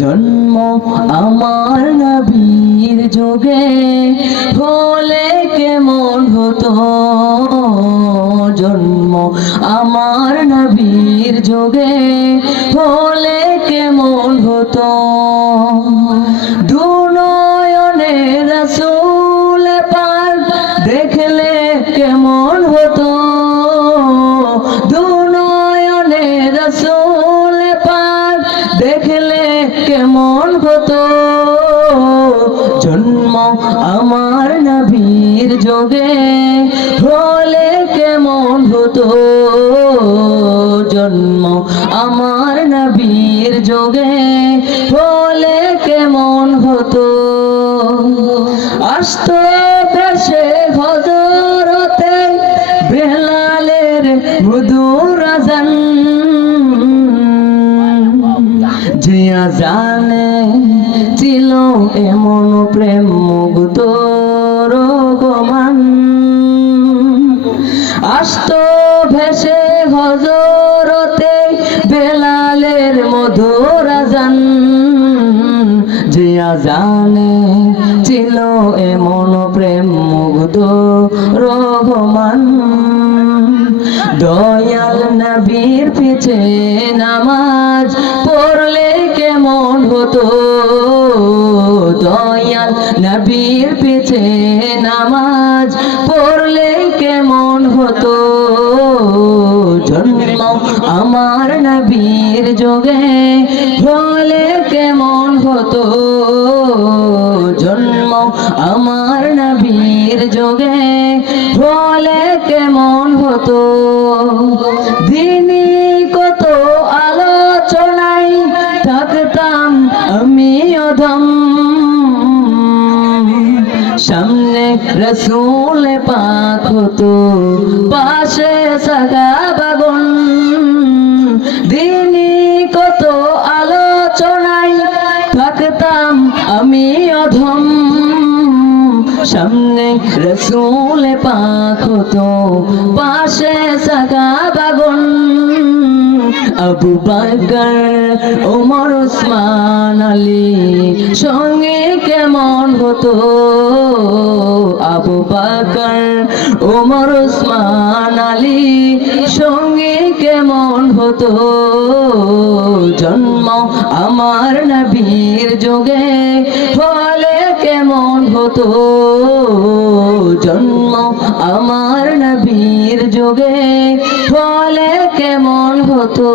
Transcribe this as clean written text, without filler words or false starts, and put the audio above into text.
জন্ম আমার নবীর যুগে হলে কেমন হতো, জন্ম আমার নবীর যুগে হলে কেমন হতো। দুনয়নে রাসূল পাক দেখলে কেমন হতো, দুনয়নে রাসূল পাক দেখলে কেমন হতো। জন্ম আমার নবীর যুগে হলে কেমন হতো, জন্ম আমার নবীর যুগে হলে কেমন হতো। আসতো দেশে হযরতে বেলালের মধুর আযান, যে আযানে ছিল এমন প্রেম মুগ্ধ রোগমান। আসতো ভেসে হযরতে বেলালের মধুর আযান, যে আযানে ছিল এমন প্রেম মুগ্ধ রহমান। দয়াল নবীর পিছে নামাজ পড়লে কেমন হতো, দয়াল নবীর পিছে নামাজ পড়লে কেমন হতো। জন্ম আমার নবীর যুগে হলে কেমন হতো, জন্ম আমার নবীর যুগে হলে কেমন হতো। দিনই কত আলোচনায় থাকতাম আমি অধম, সামনে রাসূল পাক হতো পাশে সাহাবাগণ। দিনই কত আলোচনায় থাকতাম আমি অধম, সামনে রাসূল পাক হতো পাশে সাহাবাগণ। আবু বকর ওমর ওসমান আলী সঙ্গে কেমন হতো, আবু বকর ওমর ওসমান আলী সঙ্গে কেমন হতো। জন্ম আমার নবীর যুগে হলে কেমন হতো, জন্ম আমার নবীর যুগে হলে কেমন হতো।